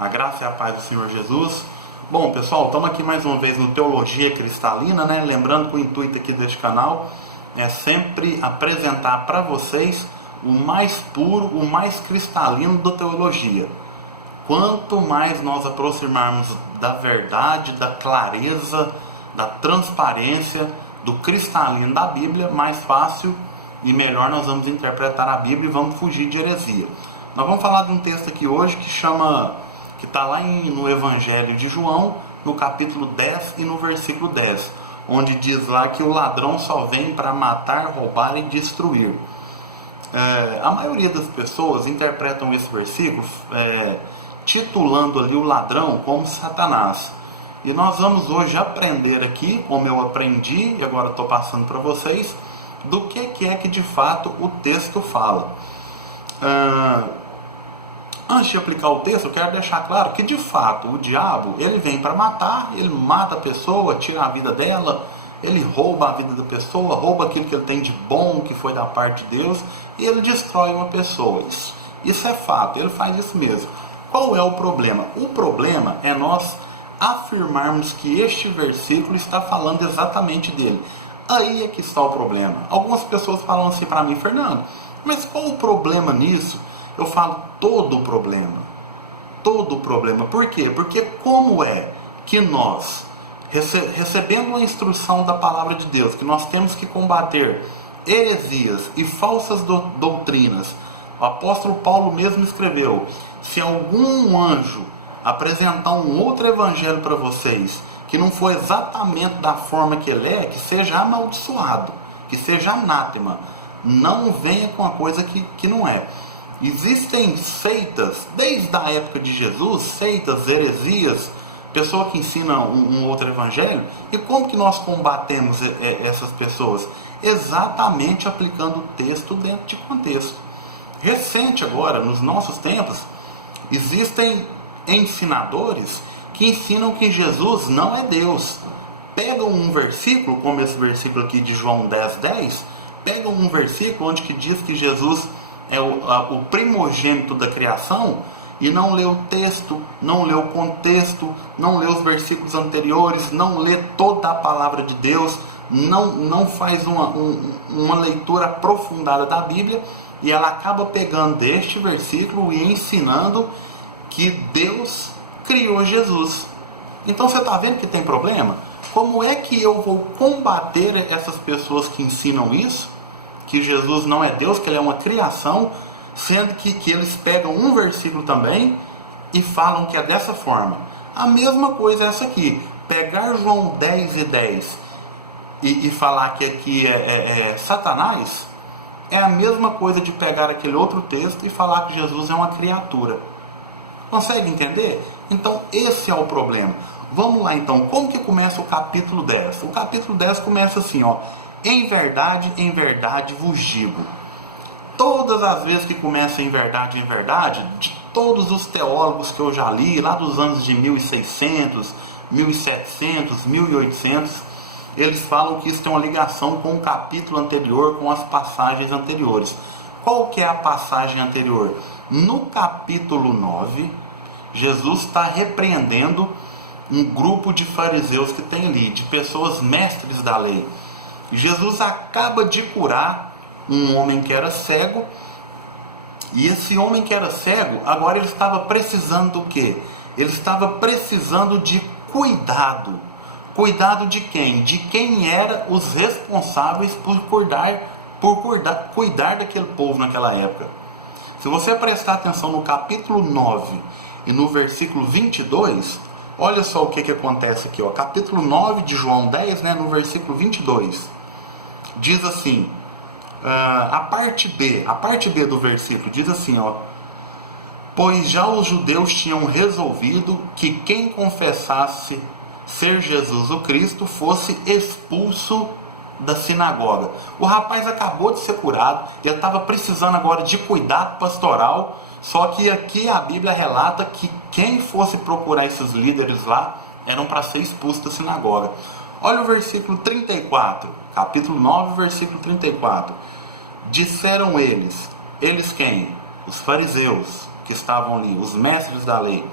A graça e a paz do Senhor Jesus. Bom, pessoal, estamos aqui mais uma vez no Teologia Cristalina, né? Lembrando que o intuito aqui deste canal é sempre apresentar para vocês o mais puro, o mais cristalino da teologia. Quanto mais nós aproximarmos da verdade, da clareza, da transparência, do cristalino da Bíblia, mais fácil e melhor nós vamos interpretar a Bíblia e vamos fugir de heresia. Nós vamos falar de um texto aqui hoje que está lá no Evangelho de João, no capítulo 10 e no versículo 10, onde diz lá que o ladrão só vem para matar, roubar e destruir. A maioria das pessoas interpretam esse versículo titulando ali o ladrão como Satanás. E nós vamos hoje aprender aqui, como eu aprendi e agora estou passando para vocês, do que é que de fato o texto fala. Antes de aplicar o texto, eu quero deixar claro que de fato o diabo ele vem para matar, ele mata a pessoa, tira a vida dela, ele rouba a vida da pessoa, rouba aquilo que ele tem de bom, que foi da parte de Deus, e ele destrói uma pessoa. Isso é fato, ele faz isso mesmo. Qual é o problema? O problema é nós afirmarmos que este versículo está falando exatamente dele. Aí é que está o problema. Algumas pessoas falam assim para mim: Fernando, mas qual o problema nisso? Eu falo todo o problema. Todo o problema. Por quê? Porque como é que nós, recebendo a instrução da palavra de Deus, que nós temos que combater heresias e falsas doutrinas, o apóstolo Paulo mesmo escreveu: se algum anjo apresentar um outro evangelho para vocês, que não for exatamente da forma que ele é, que seja amaldiçoado, que seja anátema, não venha com a coisa que não é. Existem seitas, desde a época de Jesus, seitas, heresias, pessoa que ensina um outro evangelho. E como que nós combatemos essas pessoas? Exatamente aplicando o texto dentro de contexto. Recente agora, nos nossos tempos, existem ensinadores que ensinam que Jesus não é Deus. Pegam um versículo, como esse versículo aqui de João 10:10, pegam um versículo onde que diz que Jesus é o primogênito da criação e não lê o texto, não lê o contexto, não lê os versículos anteriores, não lê toda a palavra de Deus, não faz uma leitura aprofundada da Bíblia, e ela acaba pegando este versículo e ensinando que Deus criou Jesus. Então você está vendo que tem problema? Como é que eu vou combater essas pessoas que ensinam isso? Que Jesus não é Deus, que ele é uma criação, sendo que eles pegam um versículo também e falam que é dessa forma. A mesma coisa é essa aqui. Pegar João 10:10 e falar que aqui é Satanás, é a mesma coisa de pegar aquele outro texto e falar que Jesus é uma criatura. Consegue entender? Então esse é o problema. Vamos lá então, como que começa o capítulo 10? O capítulo 10 começa assim, ó: em verdade vos digo. Todas as vezes que começa em verdade, de todos os teólogos que eu já li, lá dos anos de 1600, 1700, 1800, eles falam que isso tem uma ligação com o capítulo anterior, com as passagens anteriores. Qual que é a passagem anterior? No capítulo 9, Jesus está repreendendo um grupo de fariseus que tem ali, de pessoas mestres da lei. Jesus acaba de curar um homem que era cego, e esse homem que era cego, agora ele estava precisando do quê? Ele estava precisando de cuidado. Cuidado de quem? De quem eram os responsáveis por cuidar daquele povo naquela época. Se você prestar atenção no capítulo 9 e no versículo 22, olha só o que acontece aqui, ó. Capítulo 9 de João 10, né, no versículo 22, diz assim, a parte B do versículo diz assim, ó: pois já os judeus tinham resolvido que quem confessasse ser Jesus o Cristo fosse expulso da sinagoga. O rapaz acabou de ser curado, ele estava precisando agora de cuidado pastoral, só que aqui a Bíblia relata que quem fosse procurar esses líderes lá eram para ser expulsos da sinagoga. Olha o versículo 34, capítulo 9, versículo 34. Disseram eles quem? Os fariseus que estavam ali, os mestres da lei: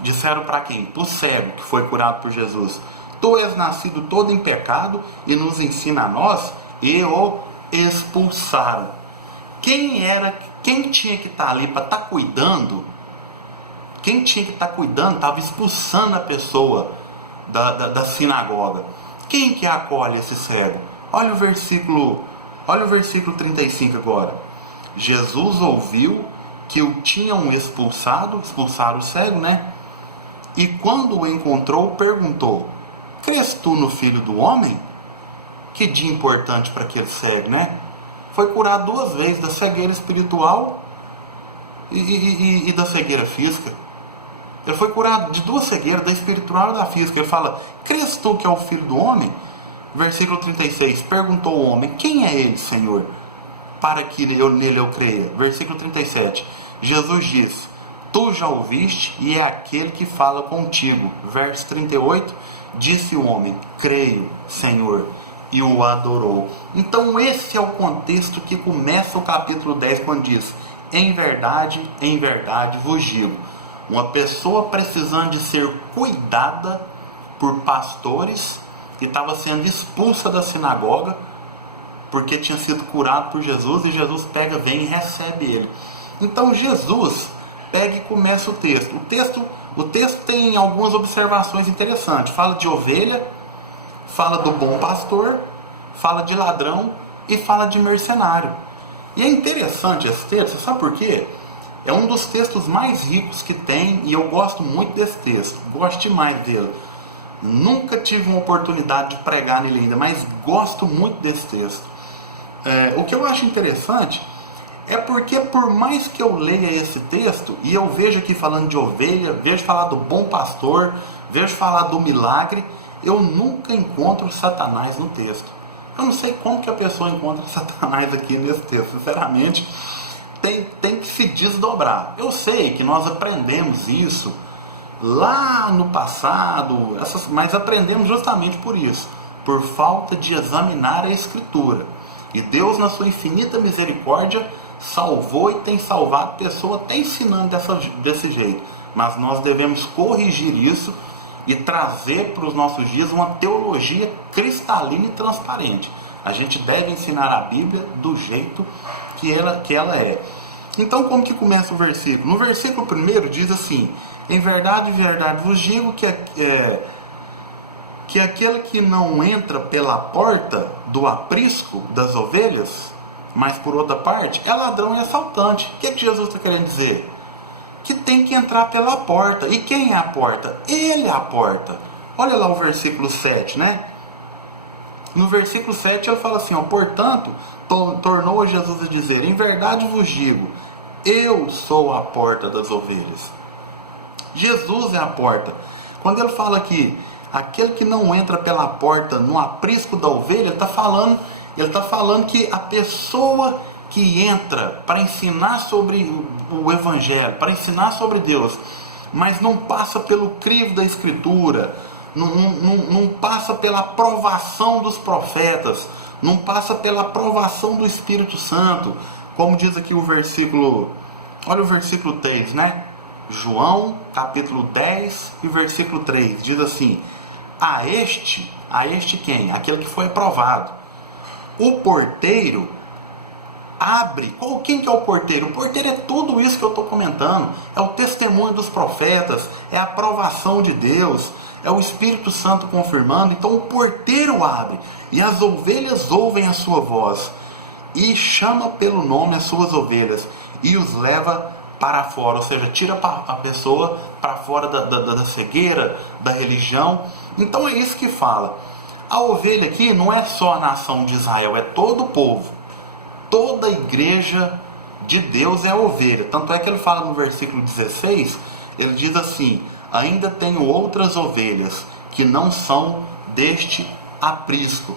Disseram para quem? Para o cego, que foi curado por Jesus: tu és nascido todo em pecado e nos ensina a nós? E o expulsaram. Quem tinha que estar ali para estar cuidando? Quem tinha que estar cuidando estava expulsando a pessoa da sinagoga. Quem que acolhe esse cego? Olha o versículo 35 agora. Jesus ouviu que o tinham expulsaram o cego, né? E quando o encontrou, perguntou: crês tu no Filho do Homem? Que dia importante para aquele cego, né? Foi curado 2 vezes, da cegueira espiritual e da cegueira física. Ele foi curado de 2 cegueiras, da espiritual e da física. Ele fala: crês tu que é o Filho do Homem? Versículo 36, perguntou o homem: quem é ele, Senhor, para que nele eu creia? Versículo 37, Jesus disse: tu já o viste e é aquele que fala contigo. Verso 38, disse o homem: creio, Senhor, e o adorou. Então esse é o contexto que começa o capítulo 10, quando diz: em verdade vos digo. Uma pessoa precisando de ser cuidada por pastores, que estava sendo expulsa da sinagoga porque tinha sido curado por Jesus, e Jesus pega, vem e recebe ele. Então Jesus pega e começa o texto. O texto tem algumas observações interessantes. Fala de ovelha, fala do bom pastor, fala de ladrão e fala de mercenário. E é interessante esse texto, sabe por quê? É um dos textos mais ricos que tem, e eu gosto muito desse texto, gosto demais dele. Nunca tive uma oportunidade de pregar nele ainda, mas gosto muito desse texto. O que eu acho interessante é porque, por mais que eu leia esse texto, e eu vejo aqui falando de ovelha, vejo falar do bom pastor, vejo falar do milagre, eu nunca encontro Satanás no texto. Eu não sei como que a pessoa encontra Satanás aqui nesse texto, sinceramente. Tem que se desdobrar. Eu sei que nós aprendemos isso lá no passado, mas aprendemos justamente por isso, por falta de examinar a Escritura. E Deus, na sua infinita misericórdia, salvou e tem salvado pessoas até ensinando desse jeito. Mas nós devemos corrigir isso e trazer para os nossos dias uma teologia cristalina e transparente. A gente deve ensinar a Bíblia do jeito que ela é. Então, como que começa o versículo? No versículo 1 diz assim: em verdade vos digo que aquele que não entra pela porta do aprisco das ovelhas, mas por outra parte, é ladrão e assaltante. O que Jesus está querendo dizer? Que tem que entrar pela porta. E quem é a porta? Ele é a porta. Olha lá o versículo 7, né? No versículo 7 ele fala assim: portanto, tornou Jesus a dizer: em verdade vos digo, eu sou a porta das ovelhas. Jesus é a porta. Quando ele fala aqui, aquele que não entra pela porta no aprisco da ovelha, ele está falando que a pessoa que entra para ensinar sobre o Evangelho, para ensinar sobre Deus, mas não passa pelo crivo da Escritura, não passa pela aprovação dos profetas, não passa pela aprovação do Espírito Santo, como diz aqui o versículo, olha o versículo 3, né? João, capítulo 10 e versículo 3, diz assim: a este quem? Aquele que foi aprovado. O porteiro abre. Quem que é o porteiro? O porteiro é tudo isso que eu estou comentando. É o testemunho dos profetas, é a aprovação de Deus, é o Espírito Santo confirmando. Então o porteiro abre, e as ovelhas ouvem a sua voz, e chama pelo nome as suas ovelhas, e os leva para fora, ou seja, tira a pessoa para fora da cegueira, da religião. Então é isso que fala. A ovelha aqui não é só a nação de Israel, é todo o povo. Toda a igreja de Deus é a ovelha. Tanto é que ele fala no versículo 16, ele diz assim: ainda tenho outras ovelhas que não são deste aprisco.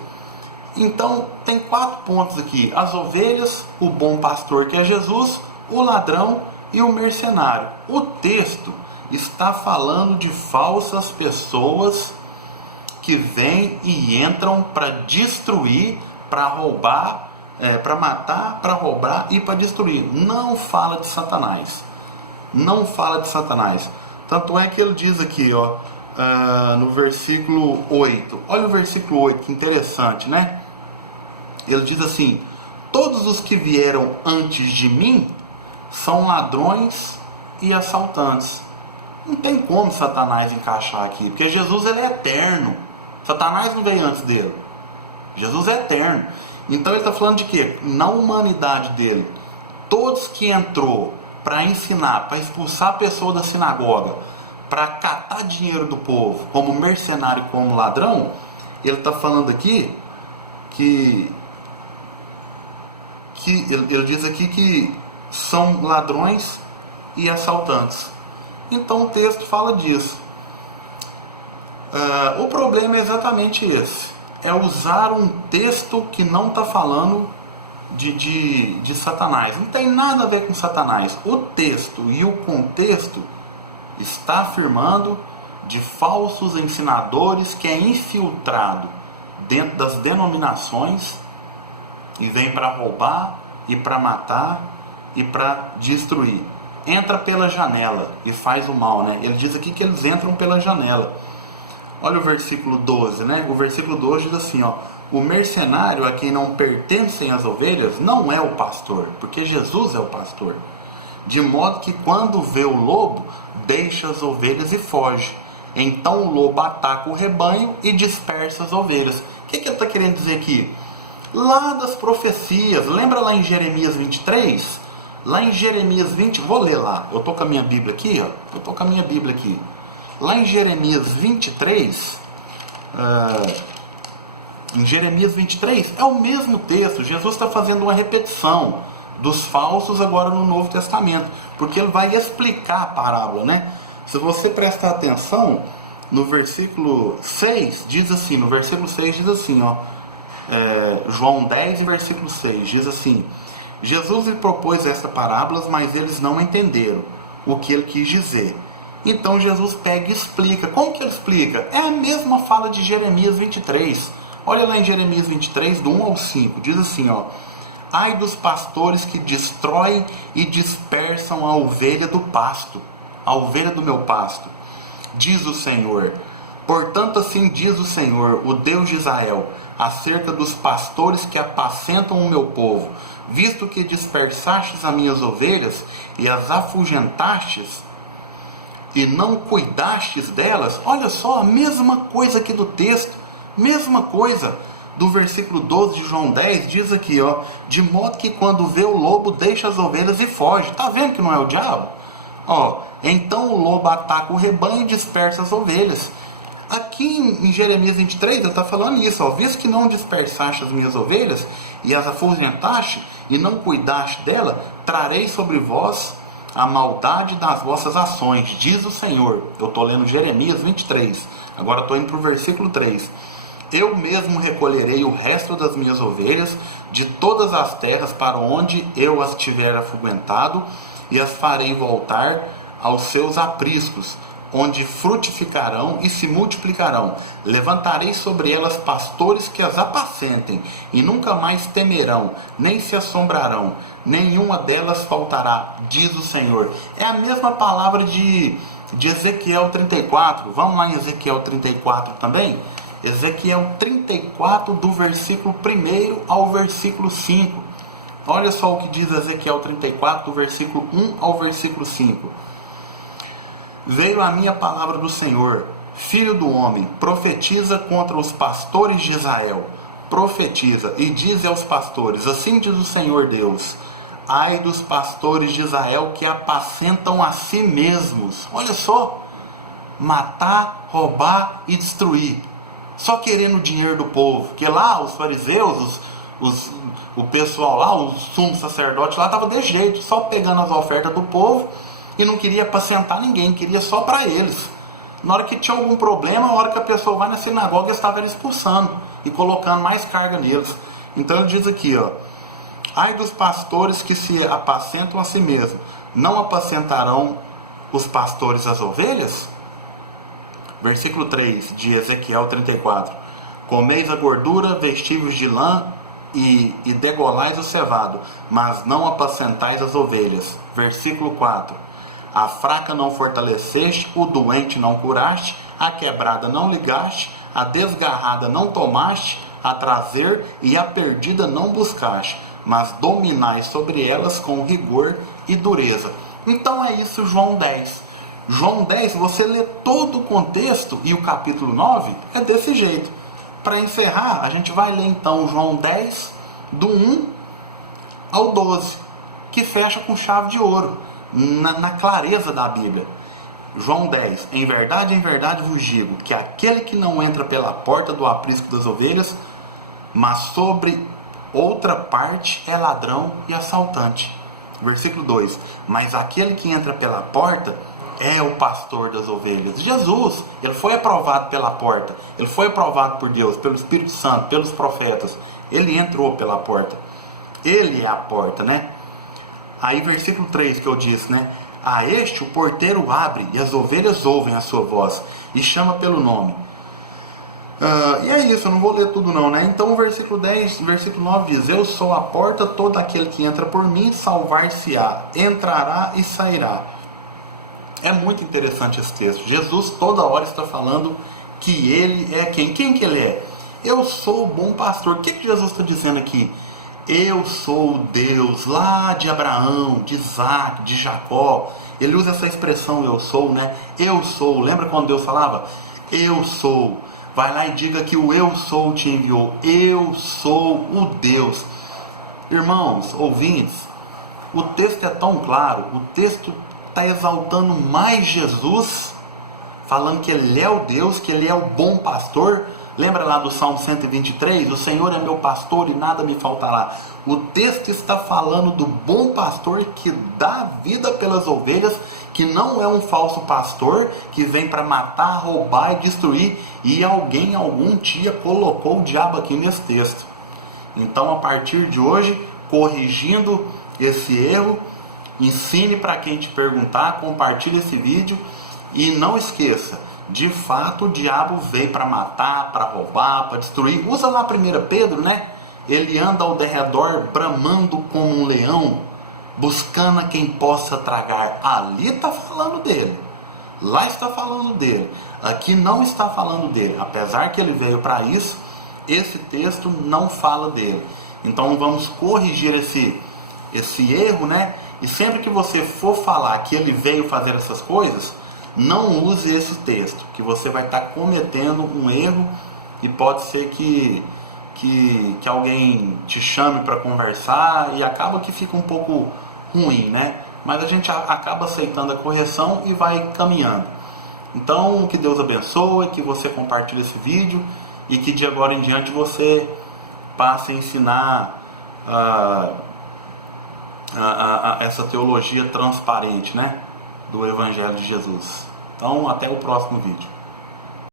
Então tem 4 pontos aqui: as ovelhas, o bom pastor que é Jesus, o ladrão e o mercenário. O texto está falando de falsas pessoas que vêm e entram para destruir, para roubar, para matar, para roubar e para destruir. Não fala de Satanás. Não fala de Satanás. Tanto é que ele diz aqui, ó, no versículo 8. Olha o versículo 8, que interessante, né? Ele diz assim: todos os que vieram antes de mim são ladrões e assaltantes. Não tem como Satanás encaixar aqui, porque Jesus ele é eterno. Satanás não veio antes dele. Jesus é eterno. Então ele está falando de quê? Na humanidade dele, todos que entrou para ensinar, para expulsar a pessoa da sinagoga, para catar dinheiro do povo, como mercenário, como ladrão, ele está falando aqui que ele diz aqui que são ladrões e assaltantes. Então o texto fala disso. O problema é exatamente esse: é usar um texto que não está falando de Satanás. Não tem nada a ver com Satanás. O texto e o contexto está afirmando de falsos ensinadores que é infiltrado dentro das denominações e vem para roubar e para matar e para destruir. Entra pela janela e faz o mal, né? Ele diz aqui que eles entram pela janela. Olha o versículo 12, né? O versículo 12 diz assim, ó: o mercenário a quem não pertencem as ovelhas não é o pastor, porque Jesus é o pastor. De modo que quando vê o lobo, deixa as ovelhas e foge. Então o lobo ataca o rebanho e dispersa as ovelhas. O que ele está querendo dizer aqui? Lá das profecias, lembra lá em Jeremias 23? Lá em Jeremias 20, vou ler lá, eu estou com a minha Bíblia aqui, ó. Lá em Jeremias 23, em Jeremias 23, é o mesmo texto. Jesus está fazendo uma repetição dos falsos agora no Novo Testamento, porque ele vai explicar a parábola, né? Se você prestar atenção, no versículo 6 diz assim, ó, João 10 e versículo 6 diz assim: Jesus lhe propôs estas parábolas, mas eles não entenderam o que ele quis dizer. Então Jesus pega e explica. Como que ele explica? É a mesma fala de Jeremias 23. Olha lá em Jeremias 23, do 1 ao 5. Diz assim, ó: ai dos pastores que destroem e dispersam a ovelha do pasto, a ovelha do meu pasto, diz o Senhor. Portanto, assim diz o Senhor, o Deus de Israel, acerca dos pastores que apacentam o meu povo: visto que dispersastes as minhas ovelhas e as afugentastes e não cuidastes delas. Olha só, a mesma coisa aqui do texto, mesma coisa do versículo 12 de João 10, diz aqui, ó: de modo que quando vê o lobo, deixa as ovelhas e foge. Está vendo que não é o diabo? Ó, então o lobo ataca o rebanho e dispersa as ovelhas. Aqui em Jeremias 23 ele está falando isso, ó: visto que não dispersaste as minhas ovelhas e as afugentaste e não cuidaste dela, trarei sobre vós a maldade das vossas ações, diz o Senhor. Eu estou lendo Jeremias 23, agora estou indo para o versículo 3. Eu mesmo recolherei o resto das minhas ovelhas de todas as terras para onde eu as tiver afugentado, e as farei voltar aos seus apriscos, onde frutificarão e se multiplicarão. Levantarei sobre elas pastores que as apacentem, e nunca mais temerão, nem se assombrarão, nenhuma delas faltará, diz o Senhor. É a mesma palavra de Ezequiel 34. Vamos lá em Ezequiel 34 também. Ezequiel 34, do versículo 1 ao versículo 5. Olha só o que diz Ezequiel 34, do versículo 1 ao versículo 5. Veio a minha palavra do Senhor: filho do homem, profetiza contra os pastores de Israel. Profetiza e diz aos pastores: assim diz o Senhor Deus: ai dos pastores de Israel que apacentam a si mesmos. Olha só, matar, roubar e destruir, só querendo o dinheiro do povo. Que lá os fariseus, o pessoal lá, o sumo sacerdote lá, estava de jeito, só pegando as ofertas do povo, e não queria apacentar ninguém, queria só para eles. Na hora que tinha algum problema, na hora que a pessoa vai na sinagoga, eles estavam expulsando e colocando mais carga neles. Então ele diz aqui, ó: ai dos pastores que se apacentam a si mesmos, não apacentarão os pastores as ovelhas? Versículo 3 de Ezequiel 34: comeis a gordura, vestíveis de lã e degolais o cevado, mas não apacentais as ovelhas. Versículo 4: A fraca não fortaleceste, o doente não curaste, a quebrada não ligaste, a desgarrada não tomaste, a trazer e a perdida não buscaste, mas dominai sobre elas com rigor e dureza. Então é isso João 10. João 10, você lê todo o contexto e o capítulo 9 é desse jeito. Para encerrar, a gente vai ler então João 10, do 1 ao 12, que fecha com chave de ouro, na clareza da Bíblia. João 10, em verdade vos digo, que aquele que não entra pela porta do aprisco das ovelhas, mas sobre outra parte é ladrão e assaltante. Versículo 2, mas aquele que entra pela porta é o pastor das ovelhas. Jesus, ele foi aprovado pela porta, ele foi aprovado por Deus, pelo Espírito Santo, pelos profetas, ele entrou pela porta, ele é a porta, né? Aí versículo 3 que eu disse, né? A este o porteiro abre e as ovelhas ouvem a sua voz e chama pelo nome. E é isso, eu não vou ler tudo não, né? Então o versículo 10, versículo 9 diz: eu sou a porta, todo aquele que entra por mim salvar-se-á, entrará e sairá. É muito interessante esse texto. Jesus toda hora está falando que ele é quem? Quem que ele é? Eu sou o bom pastor. O que que Jesus está dizendo aqui? Eu sou o Deus lá de Abraão, de Isaac, de Jacó. Ele usa essa expressão eu sou, né? Eu sou. Lembra quando Deus falava? Eu sou. Vai lá e diga que o eu sou te enviou. Eu sou o Deus. Irmãos, ouvintes, o texto é tão claro, o texto está exaltando mais Jesus, falando que ele é o Deus, que ele é o bom pastor. Lembra lá do Salmo 123? O Senhor é meu pastor e nada me faltará. O texto está falando do bom pastor que dá vida pelas ovelhas, que não é um falso pastor, que vem para matar, roubar e destruir. E alguém, algum dia, colocou o diabo aqui nesse texto. Então, a partir de hoje, corrigindo esse erro, ensine para quem te perguntar, compartilhe esse vídeo e não esqueça, de fato o diabo veio para matar, para roubar, para destruir. Usa lá 1 Pedro, né? Ele anda ao derredor bramando como um leão, buscando a quem possa tragar. Ali está falando dele, lá está falando dele, aqui não está falando dele. Apesar que ele veio para isso, esse texto não fala dele. Então vamos corrigir esse erro, né? E sempre que você for falar que ele veio fazer essas coisas, não use esse texto, que você vai estar cometendo um erro e pode ser que alguém te chame para conversar e acaba que fica um pouco ruim, né? Mas a gente acaba aceitando a correção e vai caminhando. Então, que Deus abençoe, que você compartilhe esse vídeo e que de agora em diante você passe a ensinar essa teologia transparente, né, do Evangelho de Jesus. Então, até o próximo vídeo.